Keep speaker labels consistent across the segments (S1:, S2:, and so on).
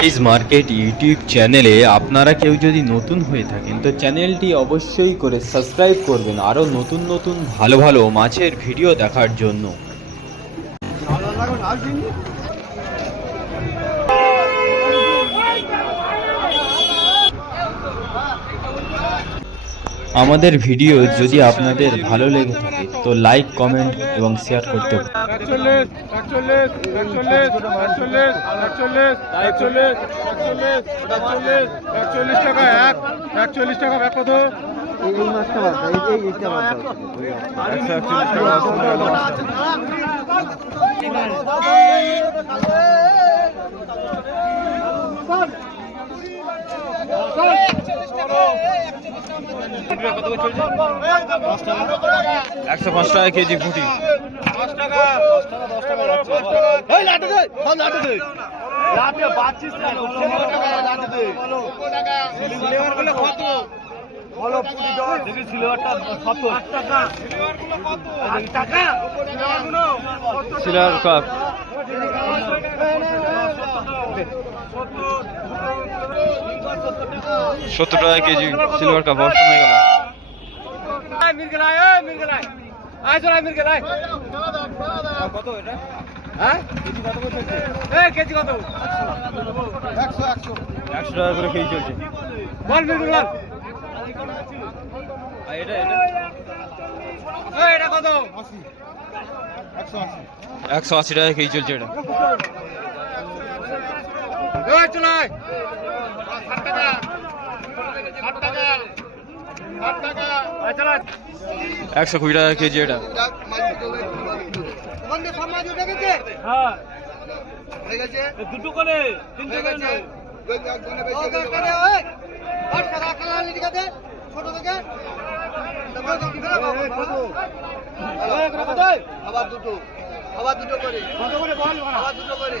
S1: Village market YouTube চ্যানেলে আপনারা কেউ যদি নতুন হয়ে থাকেন, তো চ্যানেলটি অবশ্যই করে সাবস্ক্রাইব করবেন আরও নতুন নতুন ভালো ভালো মাছের ভিডিও দেখার জন্য। আমাদের ভিডিও যদি আপনাদের ভালো লেগে থাকে, তো লাইক কমেন্ট এবং শেয়ার করতে
S2: একচল্লিশ একচল্লিশ একচল্লিশ একচল্লিশ একচল্লিশ একচল্লিশ একচল্লিশ একচল্লিশ একচল্লিশ টাকা এক, একচল্লিশ টাকা এক কত?
S3: এই মাছটা বাদ এই এই এইটা বাদ
S2: একশো একচল্লিশ টাকা।
S1: একশো পাঁচ টাকা কেজি ফুটি বলো কাপ। সত্তর টাকা কেজি সিলভার কাপ অপশন হয়ে? গেল একশো টাকা করে কেজি চলছে। আর এটা এটা? একশো আশি টাকা কেজি চলছে এটা। একশো কুড়ি টাকা কেজি এটা।
S2: দুটো করে তিনটে করে
S3: দুটো আবার দুটো। আবার দুটো করে। আবার দুটো করে।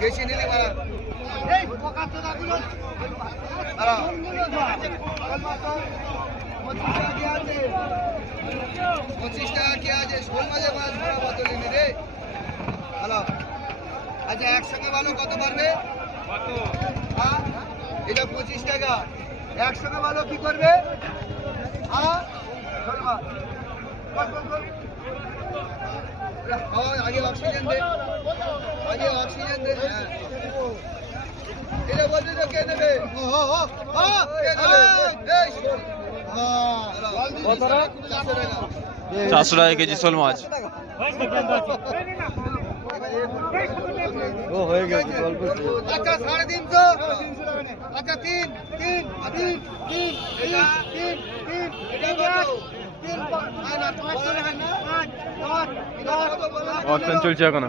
S3: বেশি নিলি মারা পঁচিশ টাকা কি আছে? শোল মাঝে মাছ ভরা বদলি নি রে হ্যালো আচ্ছা একসঙ্গে ভালো কত? পারবে হ্যাঁ? এটা পঁচিশ টাকা। একসঙ্গে ভালো কি করবে? আগে অক্সিজেন দে আগে অক্সিজেন দে। এটা বলতে তো কে নেবে চারশো টাকা
S1: কেজি শোল মাছ
S2: ও হয়ে গেছে গল্প
S3: আচ্ছা সাড়ে তিনশো আচ্ছা তিন তিন তিন তিন তিন তিন
S1: অপশন চলছে এখন।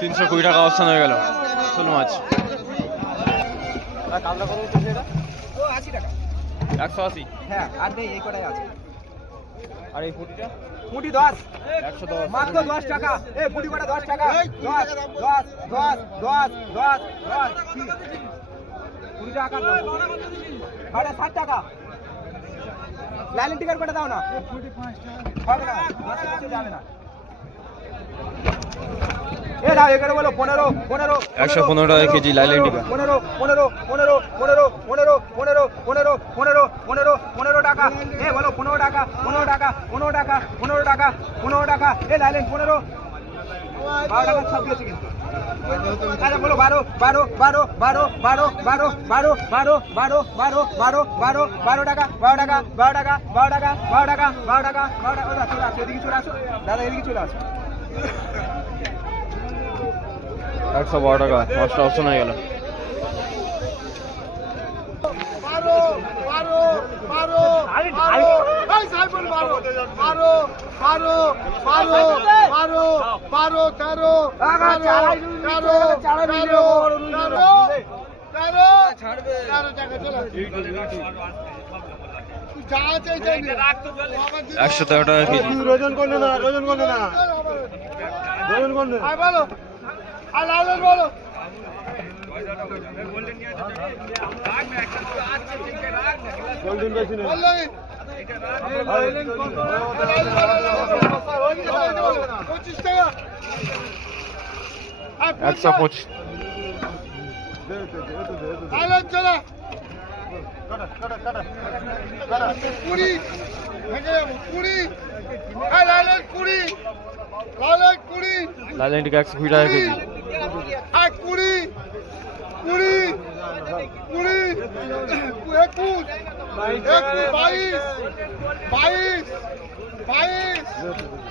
S1: তিনশো কুড়ি টাকা অপশন হয়ে গেল। ষোলো মাছ।
S3: কালটা করব
S1: একশো আশি।
S3: হ্যাঁ আর নেই এই কটাই আছে।
S1: আর এই ফুটিটা
S3: মুটি দশ।
S1: একশো দশ।
S3: মাত্র দশ টাকা। এ মুটি কটা? দশ টাকা। দশ দশ দশ দশ দশ দশ কুড়ি টাকা সাড়ে ষাট টাকা। লাইন টিকার কটা দাও না? হবে না। যাবে না এ দাও এখানে বলো পনেরো পনেরো
S1: একশো পনেরো টাকা কেজি লাইলেন টিকা
S3: পনেরো পনেরো পনেরো পনেরো পনেরো পনেরো পনেরো পনেরো পনেরো পনেরো টাকা এ বলো পনেরো টাকা পনেরো টাকা পনেরো টাকা পনেরো টাকা পনেরো টাকা এ লাইলেন পনেরো বারো টাকা সব দিয়েছে কিন্তু আচ্ছা বলো বারো বারো বারো বারো বারো বারো বারো বারো বারো বারো বারো বারো বারো টাকা বারো টাকা বারো টাকা বারো টাকা বারো টাকা বারো টাকা বারো টাকা দাদা চলে আসো এদিকে চলে আসো দাদা এদিকে চলে আসো
S1: একশো বারো টাকা পাঁচটা অপশন হয়ে গেল একশো তেরো টাকা কেজি।
S2: রোজন করলে না রোজন করলে না। রোজন করলে
S1: একশো পঁচিশ।
S2: কুড়ি কুড়ি কুড়ি কুড়ি লালেন কুড়ি
S1: লালেন একশো কুড়ি টাকা কেজি
S2: কুড়ি কুড়ি কুড়ি, একুশ, বাইশ বাইশ বাইশ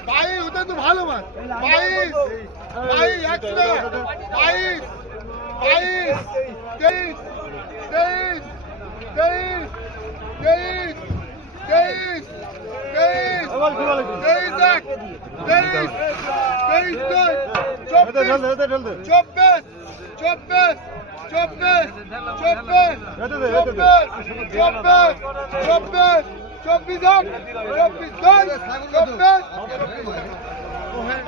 S2: বাইশ, ওটা তো ভালো মাছ। বাইশ বাইশ, একশো, বাইশ বাইশ, তেইশ তেইশ তেইশ তেইশ তেইশ তেইশ তেইশ এক তেইশ তেইশ দুই চব্বিশ চব্বিশ চব্বিশ চব্বিশ চব্বিশ চব্বিশ চব্বিশ চব্বিশ চব্বিশ এক চব্বিশ দুই চব্বিশ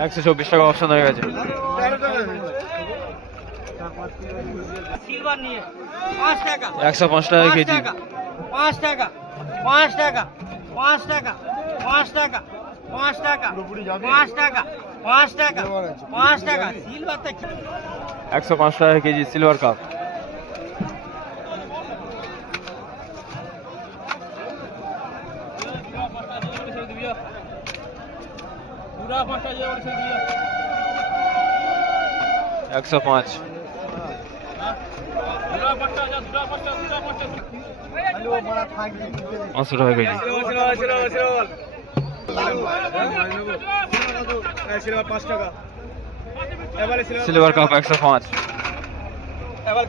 S1: একশো চব্বিশ টাকা অপশন হয়ে গেছে।
S4: সিলভার পাঁচ টাকা।
S1: একশো পাঁচ টাকা
S4: পাঁচ টাকা পাঁচ টাকা পাঁচ টাকা। পাঁচ টাকা পাঁচ টাকা পাঁচ টাকা পাঁচ টাকা পাঁচ টাকা কি?
S1: একশো পাঁচ টাকা কেজি সিলভার কাপ একশো পাঁচ। পাঁচশো টাকা কেজি। সিলভার কাপ একশো পাঁচ।
S2: এবার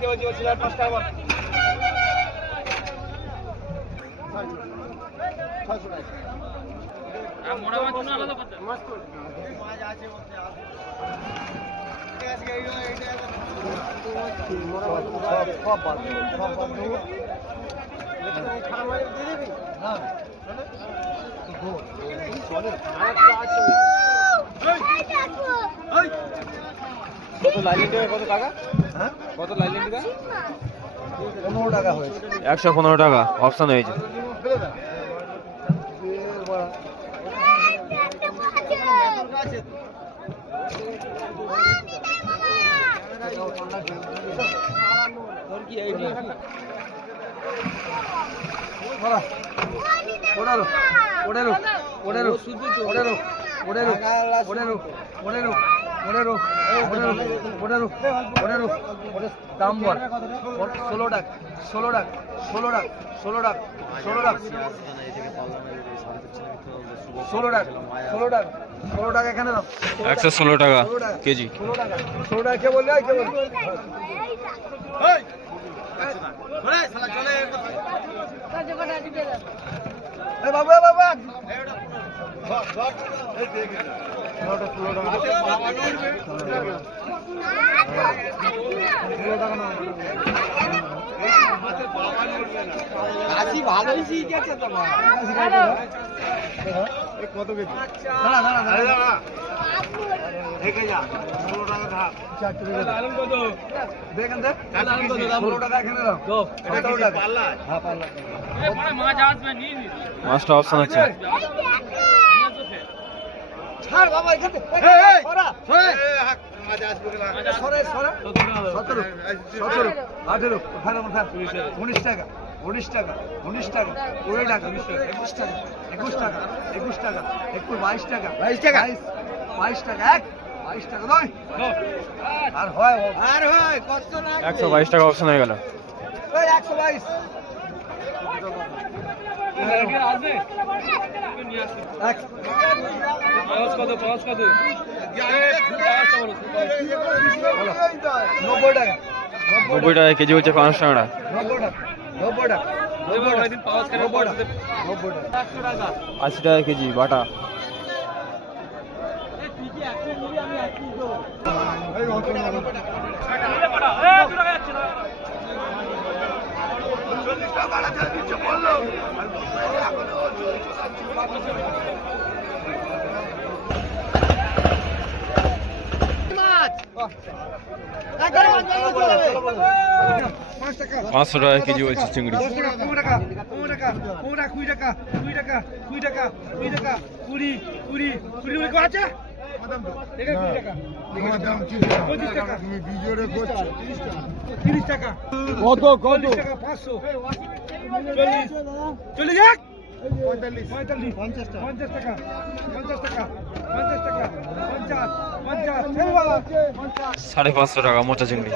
S1: একশো পনেরো টাকা। অপশন হয়েছে।
S3: ওড়ারো ওড়ারো ওড়ারো ওড়ারো ওড়ারো ওড়ারো ওড়ারো পনেরো পনেরো পনেরো পনেরো দাম বল ষোলো ডাক
S1: একশো ষোলো টাকা কেজি
S3: ষোলো টাকা কে বললে বাবু এ বাবা।
S4: কাশি ভালোই শিখেছে তোমার।
S2: কত কেজি?
S3: দাঁড়া দাঁড়া দাঁড়া। দেখেন দেখ ষোলো টাকা এখানে দাও সতেরো টাকা হ্যাঁ পাল্লা।
S1: মাছটা অপশন আছে।
S3: ছাড় বাবা এখান থেকে। সরা। সরে। সরে সতেরো সতেরো। আঠেরো। উনিশ টাকা। উনিশ টাকা উনিশ টাকা কুড়ি টাকা একুশ টাকা একুশ টাকা একুশ টাকা একুশ বাইশ টাকা বাইশ টাকা। বাইশ টাকা এক। হয় হয়।
S1: একশো বাইশ টাকা অপশন হয়ে গেল।
S3: একশো বাইশ। নব্বই টাকা।
S1: কেজি হচ্ছে পাঁচশো টাকা।
S3: নব্বই টাকা। নব্বই টাকা।
S1: পাঁচশো টাকা কেজি বলছে চিংড়ি
S3: দশ টাকা টাকা কুড়ি টাকা কুড়ি টাকা কুড়ি টাকা কুড়ি টাকা কুড়ি কুড়ি কুড়ি কুড়ি কত আছে এটা কুড়ি টাকা পঁচিশ টাকা তিরিশ টাকা কত কত? টাকা পাঁচশো। চল্লিশ। চল্লিশ এক? পঁয়তাল্লিশ। পঁয়তাল্লিশ। পঞ্চাশ টাকা। পঞ্চাশ টাকা। পঞ্চাশ টাকা। পঞ্চাশ টাকা। পঞ্চাশ।
S1: সাড়ে পাঁচশো টাকা মোচা চিংড়ি।